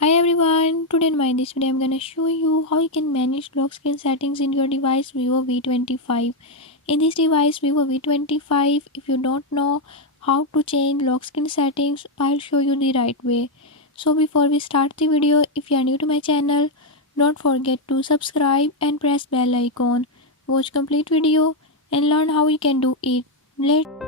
Hi everyone, today in this video I'm gonna show you how you can manage lock screen settings in your device Vivo V25. In this device Vivo V25, if you don't know how to change lock screen settings, I'll show you the right way. So before we start the video, if you are new to my channel, don't forget to subscribe and press bell icon. Watch complete video and learn how you can do it. Let's